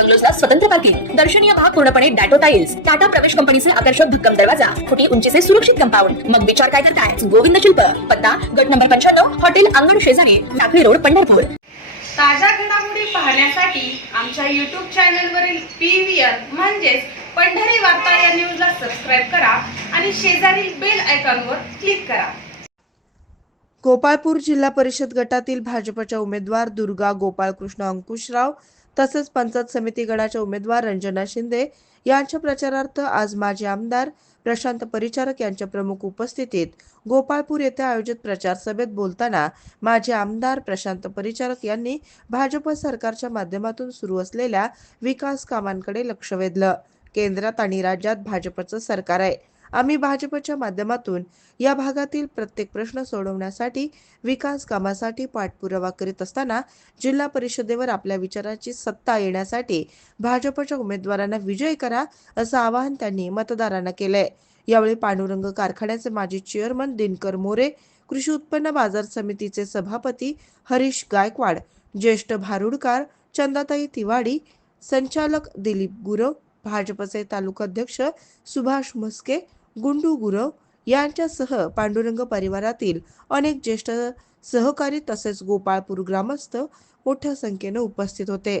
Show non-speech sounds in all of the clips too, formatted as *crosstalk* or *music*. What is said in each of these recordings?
बंगलोजला स्वतंत्र पार्किंग दर्शनीय भाग पूर्णपणे डॅटो टाईल्स टाटा प्रवेश कंपनीचे आकर्षक भक्कम दरवाजा फुटी उंचीचे सुरक्षित कंपाऊंड. मग विचार काय करताय? गोविंद शिल्प पत्ता गट नंबर पंच्याण्णव हॉटेल अंगण शेजारी टाकळी रोड पंढरपूर. ताज्या घडामोडी पाहण्यासाठी आमच्या यूट्यूब चॅनलवरील पी व्ही आर म्हणजेच पंढरी वार्ता या न्यूजला सबस्क्राईब करा आणि शेजारील बेल आयकॉनवर क्लिक करा. गोपाळपूर जिल्हा परिषद गटातील भाजपच्या उमेदवार दुर्गा गोपाळकृष्ण अंकुशराव तसेच पंचायत समिती गणाच्या उमेदवार रंजना शिंदे यांच्या प्रचारार्थ आज माजी आमदार प्रशांत परिचारक यांच्या प्रमुख उपस्थितीत गोपाळपूर येथे आयोजित प्रचार सभेत बोलताना माजी आमदार प्रशांत परिचारक यांनी भाजप सरकारच्या माध्यमातून सुरू असलेल्या विकास कामांकडे लक्ष वेधलं. केंद्रात आणि राज्यात भाजपचं सरकार आहे. आम्ही भाजपच्या माध्यमातून या भागातील प्रत्येक प्रश्न सोडवण्यासाठी विकास कामासाठी पाठपुरावा करीत असताना जिल्हा परिषदेवर आपल्या विचाराची सत्ता येण्यासाठी भाजपच्या उमेदवारांना विजय करा असं आवाहन त्यांनी मतदारांना केलंय. यावेळी पांडुरंग कारखान्याचे माजी चेअरमन दिनकर मोरे कृषी उत्पन्न बाजार समितीचे सभापती हरीश गायकवाड ज्येष्ठ भारुडकार चंदाताई तिवाडी संचालक दिलीप गुरव भाजपचे तालुकाध्यक्ष सुभाष मस्के गुंडू गुरव यांच्यासह पांडुरंग परिवारातील अनेक ज्येष्ठ सहकारी तसेच गोपाळपूर ग्रामस्थ मोठ्या संख्येने उपस्थित होते.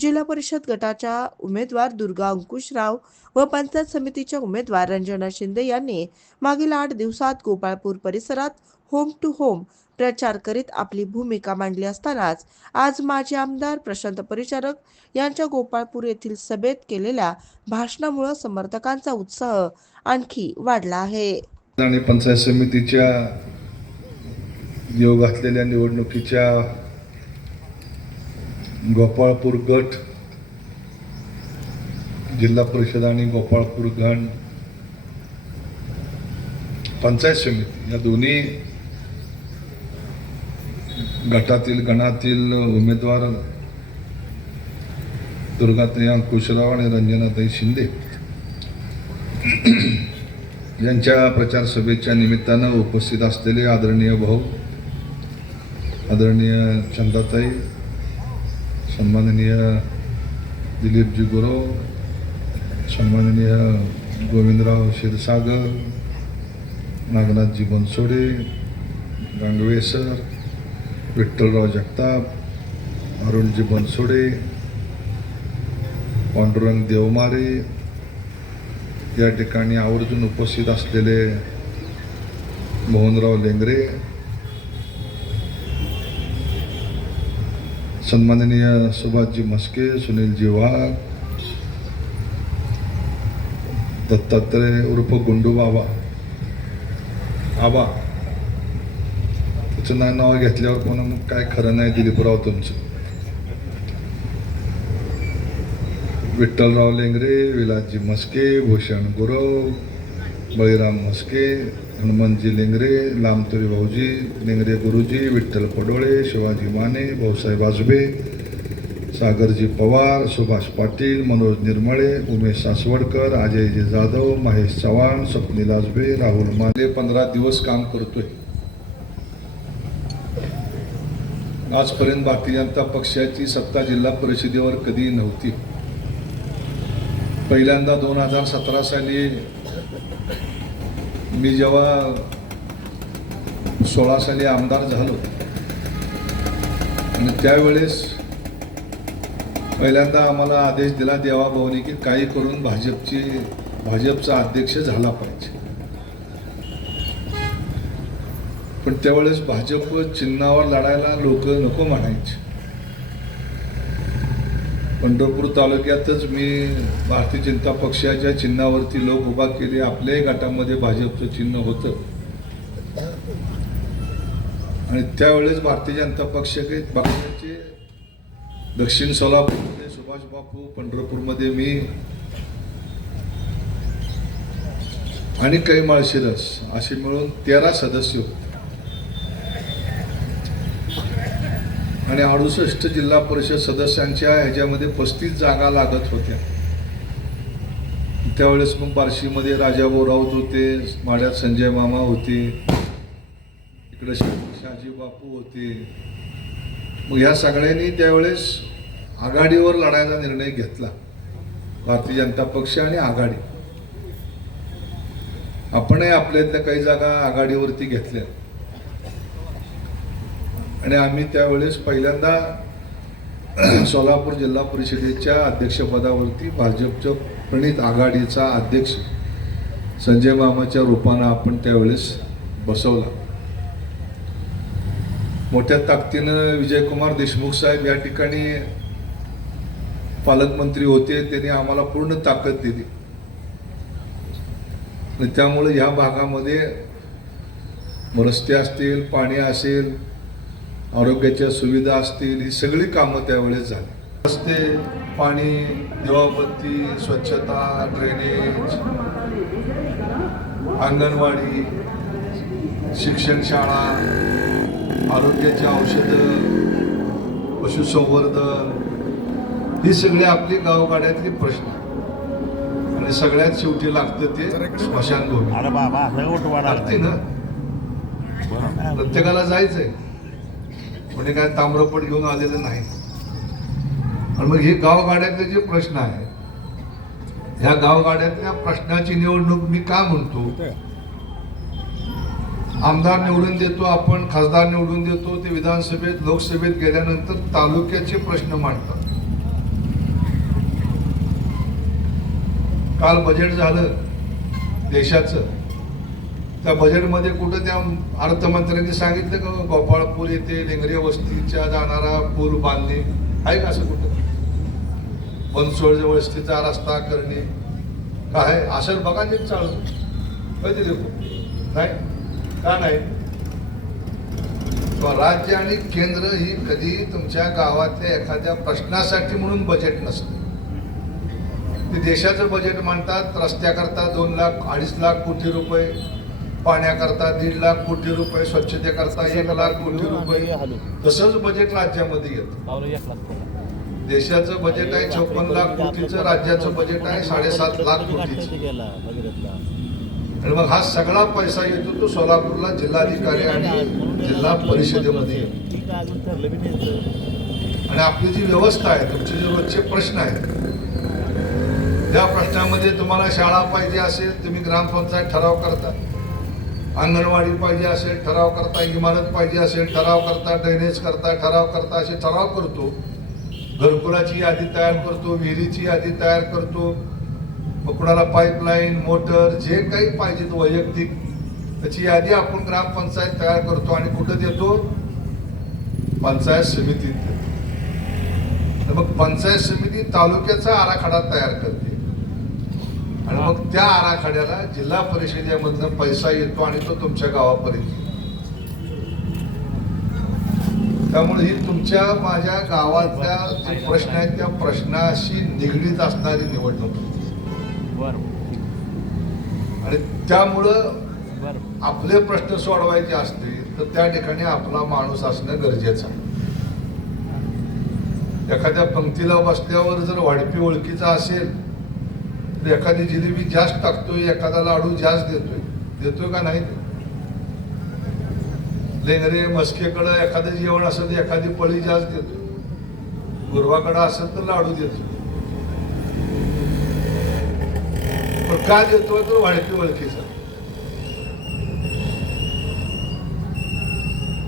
जिल्हा परिषद गटाच्या उमेदवार दुर्गा अंकुशराव व पंचायत समितीच्या उमेदवार रंजना शिंदे यांनी मागील आठ दिवसात गोपाळपूर परिसरात होम टू होम प्रचार करीत आपली भूमिका मांडली असतानाच आज माजी आमदार प्रशांत परिचारक यांच्या गोपाळपूर येथील सभेत केलेल्या भाषणामुळे समर्थकांचा उत्साह आणखी वाढला आहे. आणि पंचायत समितीच्या योग घातलेल्या निवडणुकीच्या गोपाळपूर गट जिल्हा परिषद आणि गोपाळपूर गण पंचायत समिती या दोन्ही गटातील गणातील उमेदवार दुर्गाताई अंकुशराव आणि रंजनाताई शिंदे यांच्या प्रचार सभेच्या निमित्तानं उपस्थित असलेले आदरणीय भाऊ आदरणीय चंदाताई सन्माननीय दिलीपजी गुरव सन्माननीय गोविंदराव क्षीरसागर नागनाथजी बनसोडे गांगवे सर विठ्ठलराव जगताप अरुणजी बनसोडे पांडुरंग देवमारे या ठिकाणी आवर्जून उपस्थित असलेले मोहनराव लेंगरे सन्माननीय सुभाषजी म्हस्के सुनीलजी वाघ दत्तात्रय उर्फ गुंडू बाबा आबा त्याचं नाव घेतल्यावर कोणा मग काय खरं नाही दिलीपराव तुमचं? विठ्ठलराव लेंगरे विलासजी मस्के भूषण गुरव बळीराम मस्के हनुमंतजी लेंगरे लामतुरी भाऊजी लेंगरे गुरुजी विठ्ठल पडोळे शिवाजी माने भाऊसाहेब आजबे सागरजी पवार सुभाष पाटील मनोज निर्मळे उमेश सासवडकर अजयजी जाधव महेश चव्हाण स्वप्नील आजबे राहुल माने. पंधरा दिवस काम करतोय. आजपर्यंत भारतीय जनता पक्षाची सत्ता जिल्हा परिषदेवर कधी नव्हती. पहिल्यांदा दोन हजार सतरा साली मी जेव्हा सोळा साली आमदार झालो आणि त्यावेळेस पहिल्यांदा आम्हाला आदेश दिला देवाभाऊनी की काही करून भाजपची भाजपचा अध्यक्ष झाला पाहिजे. पण त्यावेळेस भाजप चिन्हावर लढायला लोक नको म्हणायचे. पंढरपूर तालुक्यातच मी भारतीय जनता पक्षाच्या चिन्हावरती लोक उभा केले. आपल्याही गटामध्ये भाजपचं चिन्ह होतं. आणि त्यावेळेस भारतीय जनता पक्ष काही पक्षाचे दक्षिण सोलापूरमध्ये सुभाष सुभाष बापू पंढरपूरमध्ये मी आणि काही माळशिरस असे मिळून तेरा सदस्य होते. आणि अडुसष्ट जिल्हा परिषद सदस्यांच्या ह्याच्यामध्ये पस्तीस जागा लागत होत्या. त्यावेळेस मग बार्शीमध्ये राजाभाऊ राऊत होते माड्यात संजय मामा होते इकडे शाजी बापू होते. मग ह्या सगळ्यांनी त्यावेळेस आघाडीवर लढायचा निर्णय घेतला. भारतीय जनता पक्ष आणि आघाडी. आपणही आपल्यातल्या काही जागा आघाडीवरती घेतल्या. आणि आम्ही त्यावेळेस पहिल्यांदा *clears throat* सोलापूर जिल्हा परिषदेच्या अध्यक्षपदावरती भाजपच्या प्रणित आघाडीचा अध्यक्ष संजय मामाच्या रूपानं आपण त्यावेळेस बसवला. मोठ्या ताकदीनं विजयकुमार देशमुख साहेब या ठिकाणी पालकमंत्री होते त्यांनी आम्हाला पूर्ण ताकद दिली. आणि त्यामुळे ह्या भागामध्ये रस्ते असतील पाणी असेल आरोग्याच्या सुविधा असतील ही सगळी कामं त्यावेळेस झाली. रस्ते पाणी दिवाबत्ती स्वच्छता ड्रेनेज अंगणवाडी शिक्षण शाळा आरोग्याची औषधं पशुसंवर्धन ही सगळी आपली गावगाड्यातली प्रश्न. आणि सगळ्यात शेवटी लागतं ते स्मशानभूमी. लागते ना? प्रत्येकाला जायचंय. म्हणजे काय ताम्रपट घेऊन आलेलं नाही आणि मग हे गावगाड्यातले जे प्रश्न आहे ह्या गावगाड्यातल्या प्रश्नाची निवडणूक मी का म्हणतो? आमदार निवडून देतो आपण खासदार निवडून देतो ते विधानसभेत लोकसभेत गेल्यानंतर तालुक्याचे प्रश्न मांडतात. काल बजेट झालं देशाचं. त्या बजेटमध्ये कुठं त्या अर्थमंत्र्यांनी सांगितलं का हो, गोपाळपूर येथे लेंगरे वस्तीच्या जाणारा पूल बांधणे? आहे का असं कुठं? बनसोड वस्तीचा रस्ता करणे. काय असं बघा नीट चालू. कधी देखो? नाही? का नाही? राज्य आणि केंद्र ही कधी तुमच्या गावातल्या एखाद्या प्रश्नासाठी म्हणून बजेट नसतं. ते देशाचं बजेट म्हणतात रस्त्याकरता दोन लाख अडीच लाख कोटी रुपये. पाण्याकरता दीड लाख कोटी रुपये स्वच्छतेकरता एक लाख कोटी रुपये. तसंच बजेट राज्यामध्ये येतं. देशाचं बजेट आहे चौपन्न लाख कोटीचं राज्याचं बजेट आहे साडेसात लाख कोटीचं. आणि मग हा सगळा पैसा येतो तो सोलापूरला जिल्हाधिकारी आणि जिल्हा परिषदेमध्ये आणि आपली जी व्यवस्था आहे तुमचे जे रोजचे प्रश्न आहेत त्या प्रश्नामध्ये तुम्हाला शाळा पाहिजे असेल तुम्ही ग्रामपंचायत ठराव करता. अंगणवाडी पाहिजे असेल ठराव करता इमारत पाहिजे असेल ठराव करता ड्रेनेज करता ठराव करता असे ठराव करतो. घरकुलाची यादी तयार करतो विहिरीची यादी तयार करतो. मग कुणाला पाईपलाईन मोटर जे काही पाहिजे वैयक्तिक त्याची यादी आपण ग्रामपंचायत तयार करतो आणि कुठं देतो? पंचायत समितीत देतो. तर मग पंचायत समिती तालुक्याचा आराखडा तयार करते. आणि मग त्या आराखड्याला जिल्हा परिषदेमधनं पैसा येतो आणि तो तुमच्या गावापर्यंत येतो. त्यामुळे ही तुमच्या माझ्या गावातल्या जे प्रश्न आहेत त्या प्रश्नाशी निगडीत असणारी निवडणूक. आणि त्यामुळं आपले प्रश्न सोडवायचे असतील तर त्या ठिकाणी आपला माणूस असणं गरजेचं आहे एखाद्या पंक्तीला बसल्यावर जर वाढपी ओळखीचा असेल तर एखादी जिलेबी जास्त टाकतोय एखादा लाडू जास्त देतोय. देतोय का नाही लेंगरे मस्केकडं एखादं जेवण असेल तर एखादी पळी जास्त देतो गुरवाकडं असेल तर लाडू देतो पण का देतो तर वाढती वळखीचा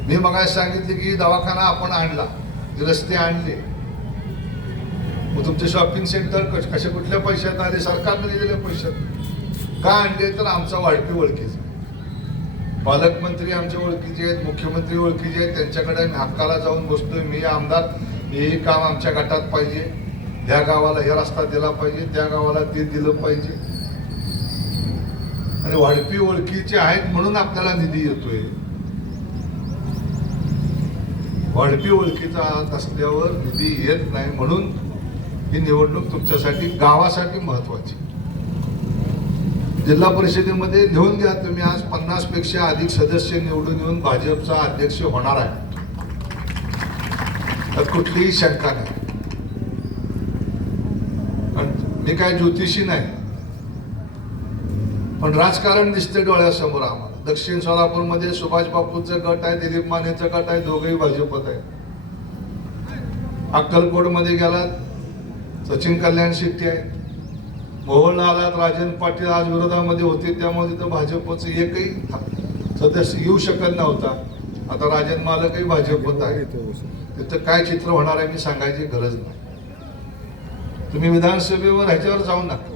मी मग सांगितले की दवाखाना आपण आणला रस्ते आणले. मग तुमचे शॉपिंग सेंटर कश कशा कुठल्या पैशात आले? सरकारने दिलेल्या पैशात का आणले तर आमचा वाढपी ओळखीचा. पालकमंत्री आमच्या ओळखीचे आहेत मुख्यमंत्री ओळखीचे आहेत त्यांच्याकडे आम्ही हक्काला जाऊन बसतोय. मी आमदार हे काम आमच्या गटात पाहिजे. ह्या गावाला हे रस्ता दिला पाहिजे त्या गावाला ते दिलं पाहिजे. आणि वाढपी ओळखीचे आहेत म्हणून आपल्याला निधी येतोय. वाढपी ओळखीचा असल्यावर निधी येत नाही म्हणून ही निवडणूक तुमच्यासाठी गावासाठी महत्वाची. जिल्हा परिषदेमध्ये घेऊन घ्या तुम्ही आज पन्नासपेक्षा अधिक सदस्य निवडून येऊन भाजपचा अध्यक्ष होणार आहे त्यात कुठलीही शंका नाही. मी काय ज्योतिषी नाही. पण राजकारण दिसते डोळ्यासमोर आम्हाला. दक्षिण सोलापूरमध्ये सुभाष बापूंचं गट आहे दिलीप मानेचं गट आहे दोघेही भाजपत आहे अक्कलकोटमध्ये गेलात सचिन कल्याण शेट्टी आहे. मोहोळला आलात राजन पाटील आज विरोधामध्ये होते त्यामुळे तिथं भाजपचं एकही सदस्य येऊ शकत नव्हता. आता राजन मालकही भाजपत आहे. तिथं काय चित्र होणार आहे मी सांगायची गरज नाही. तुम्ही विधानसभेवर ह्याच्यावर जाऊ नका.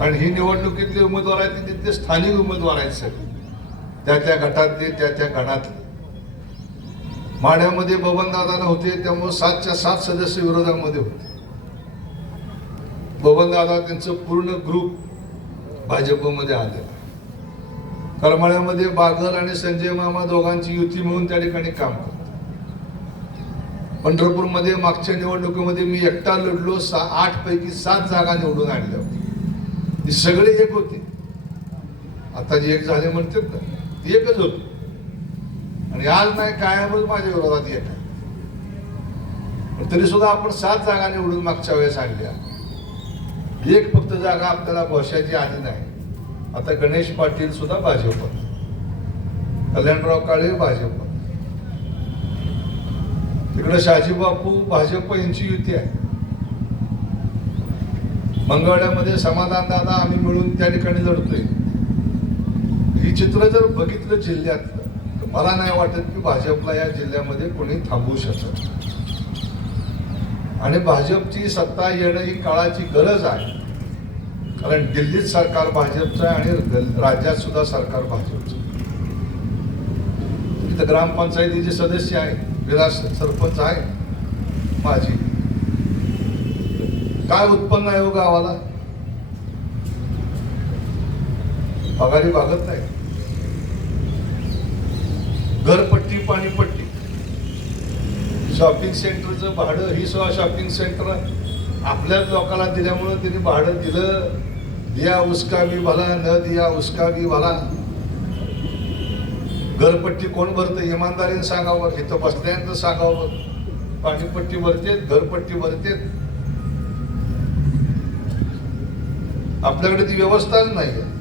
आणि ही निवडणुकीतले उमेदवार आहेत तिथले स्थानिक उमेदवार आहेत सगळे. त्या त्या गटातले त्या त्या गणातले. माढ्यामध्ये बबनदादा होते त्यामुळे सातच्या सात सदस्य विरोधामध्ये होते. बबनदादा त्यांचं पूर्ण ग्रुप भाजपमध्ये आले. करमाळ्यामध्ये बागर आणि संजय मामा दोघांची युती मिळून त्या ठिकाणी काम करतात. पंढरपूरमध्ये मागच्या निवडणुकीमध्ये मी एकटा लढलो सा आठ पैकी सात जागा निवडून आणल्या होत्या. ती सगळे एक होते. आता जे एक झाले म्हणतात ना एकच होते. आणि आज नाही कायमच माझ्या विरोधात येत आहे. पण तरी सुद्धा आपण सात जागा निवडून मागच्या वेळेस आणल्या. एक फक्त जागा आपल्याला घोषाची आली नाही. आता गणेश पाटील सुद्धा भाजप कल्याणराव काळे भाजप तिकडे शहाजी बापू भाजप यांची युती आहे. मंगळवाड्यामध्ये समाधान दादा आम्ही मिळून त्या ठिकाणी लढतोय. ही चित्र जर बघितलं जिल्ह्यात मला नाही वाटत की भाजपला या जिल्ह्यामध्ये कोणी थांबवू शकत. आणि भाजपची सत्ता येणं ही काळाची गरज आहे. कारण दिल्लीत सरकार भाजपचं आहे आणि राज्यात सुद्धा सरकार भाजपचं तिथं ग्रामपंचायतीचे सदस्य आहे विलास सरपंच आहे माझी काय उत्पन्न आहे हो गावाला? पगारी भागत नाही. घरपट्टी पाणीपट्टी. शॉपिंग सेंटरचं भाडं ही सुद्धा शॉपिंग सेंटर आपल्याच लोकांना दिल्यामुळं त्यांनी भाडं दिलं. दिया उसका भी भला न दिया उसका भी भला. घरपट्टी कोण भरतं? इमानदारीने सांगावं इथं बसल्यानंतर सांगावं. पाणीपट्टी भरतेत घरपट्टी भरतेत. आपल्याकडे ती व्यवस्थाच नाही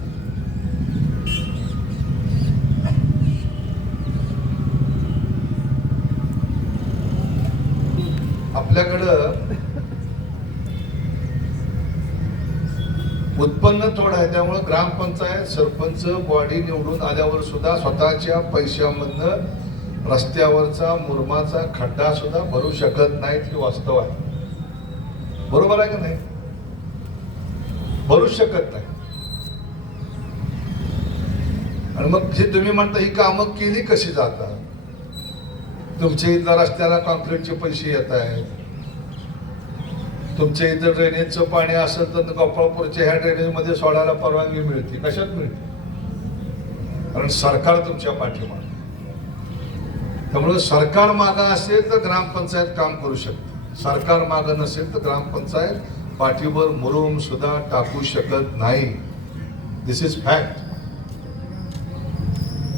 उत्पन्न थोडं आहे त्यामुळे ग्रामपंचायत सरपंच बॉडी निवडून आल्यावर सुद्धा स्वतःच्या पैशामधनं रस्त्यावरचा मुरमाचा खड्डा सुद्धा भरू शकत नाहीत हे वास्तव आहे. बरोबर आहे का नाही? भरू शकत नाही. आणि मग जे तुम्ही म्हणता ही कामं केली कशी जातात? तुमच्या इथल्या रस्त्याला कॉन्क्रीटचे पैसे येत आहेत. तुमच्या इथं ड्रेनेजचं पाणी असेल तर गोपाळपूरच्या ह्या ड्रेनेजमध्ये सोडायला परवानगी मिळते. कशात मिळते? कारण सरकार तुमच्या पाठीमाग त्यामुळे सरकार मागं असेल तर ग्रामपंचायत काम करू शकते. सरकार मागं नसेल तर ग्रामपंचायत पाठीवर मुरुम सुद्धा टाकू शकत नाही. दिस इज फॅक्ट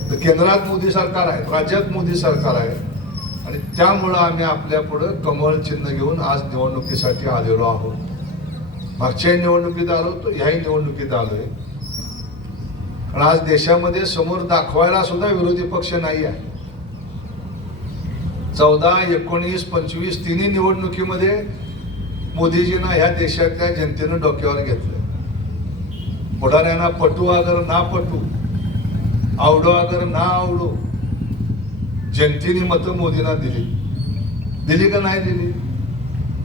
तर केंद्रात मोदी सरकार आहे राज्यात मोदी सरकार आहे. आणि त्यामुळं आम्ही आपल्या पुढं कमळ चिन्ह घेऊन आज निवडणुकीसाठी आलेलो आहोत. मागच्याही निवडणुकीत आलो तो ह्याही निवडणुकीत आलोय. कारण आज देशामध्ये समोर दाखवायला सुद्धा विरोधी पक्ष नाही आहे. चौदा एकोणीस पंचवीस तिन्ही निवडणुकीमध्ये मोदीजींना ह्या देशातल्या जनतेनं डोक्यावर घेतलं पुढाऱ्यांना पटू अगर ना पटू आवडो अगर ना आवडो जनतेने मतं मोदींना दिली. दिली का नाही दिली?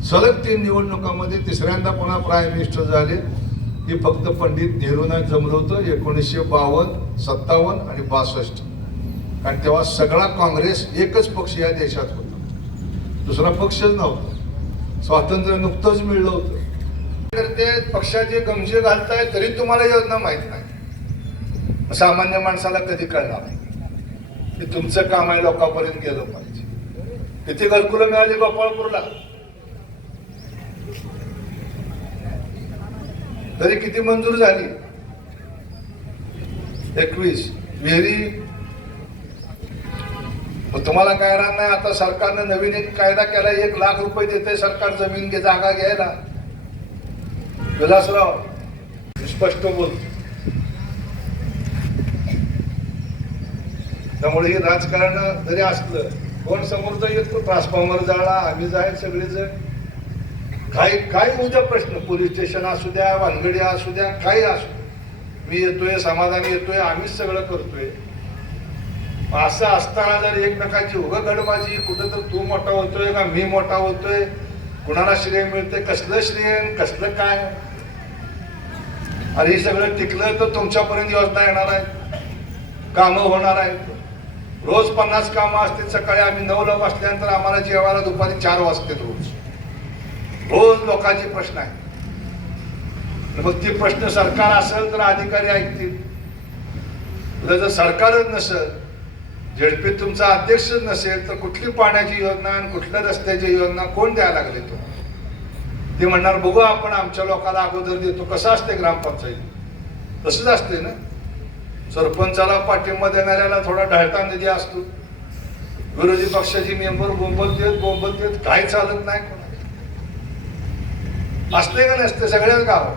सलग तीन निवडणुकामध्ये तिसऱ्यांदा पुन्हा प्राईम मिनिस्टर झाले. हे फक्त पंडित नेहरूंना जमलं होतं. एकोणीसशे बावन्न सत्तावन्न आणि बासष्ट. कारण तेव्हा सगळा काँग्रेस एकच पक्ष या देशात होता. दुसरा पक्षच नव्हता. स्वातंत्र्य नुकतंच मिळलं होतं. तर ते पक्षाचे गमजे घालताय तरी तुम्हाला योजना माहीत नाही. सामान्य माणसाला कधी कळणार नाही. की तुमचं काम आहे लोकांपर्यंत गेलं पाहिजे. किती घरकुलं मिळाली गोपाळपूरला. तरी किती मंजूर झाली? एकवीस. विहिरी? तुम्हाला काय राहणार नाही? आता सरकारनं नवीन एक कायदा केला एक लाख रुपये देते सरकार जमीन घे जागा घ्यायला. विलासराव स्पष्ट बोलतो. त्यामुळे हे राजकारण जरी असलं कोण समोर येतो ट्रान्सफॉर्मर जाळा आम्ही जाय सगळेजण. काही काही उद्या प्रश्न पोलीस स्टेशन असू द्या वानगडी असू द्या काही असू द्या. मी येतोय समाधानी येतोय आम्हीच सगळं करतोय. असं असताना जर एकमेकांची उग गडबाजी कुठं तर तू मोठा होतोय का मी मोठा होतोय कुणाला श्रेय मिळते कसलं श्रेय आणि कसलं काय? अरे हे सगळं टिकलं तर तुमच्यापर्यंत योजना येणार आहेत. कामं होणार आहेत. रोज पन्नास कामं असतील सकाळी आम्ही नऊला वाजल्यानंतर आम्हाला जेवायला दुपारी चार वाजते रोज. रोज लोकांचे प्रश्न आहेत. मग ते प्रश्न सरकार असेल तर अधिकारी ऐकतील. जर सरकारच नसेल झेडपीत तुमचा अध्यक्षच नसेल तर कुठली पाण्याची योजना आणि कुठल्या रस्त्याची योजना कोण द्यायला लागले तो? ते म्हणणार बघू आपण आमच्या लोकांना अगोदर देतो. कसं असते ग्रामपंचायत? तसंच असते ना? सरपंचाला पाठिंबा देणाऱ्याला थोडा ढळता निधी असतो. विरोधी पक्षाची मेंबर बोंबलतेत बोंबलतेत काही चालत नाही कोणाला. असते का नसते सगळ्याच गावात.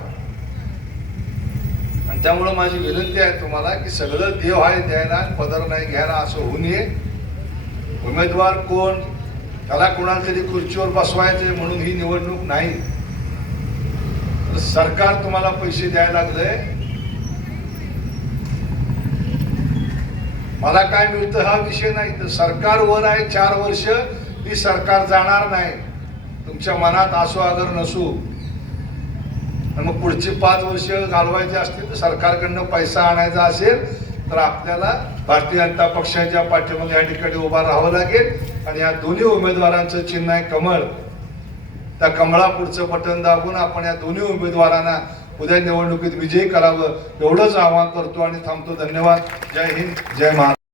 आणि त्यामुळं माझी विनंती आहे तुम्हाला की सगळं देव आहे द्यायला पदर नाही घ्यायला असं होऊ नये. उमेदवार कोण त्याला कोणाला तरी खुर्चीवर बसवायचे म्हणून ही निवडणूक नाही. तर सरकार तुम्हाला पैसे द्यायला लागलंय. मला काय मिळतं हा विषय नाही. तर सरकार वर आहे चार वर्ष ही सरकार जाणार नाही. तुमच्या मनात असो अगर नसू. आणि मग पुढची पाच वर्ष घालवायची असतील तर सरकारकडनं पैसा आणायचा असेल तर आपल्याला भारतीय जनता पक्षाच्या पाठीमागे या ठिकाणी उभा राहावं लागेल. आणि या दोन्ही उमेदवारांचं चिन्ह आहे कमळ. त्या कमळापुढचं बटन दाबून आपण या दोन्ही उमेदवारांना उद्या निवडणुकीत विजयी करावं एवढंच आवाहन करतो आणि थांबतो. धन्यवाद. जय हिंद. जय महाराष्ट्र.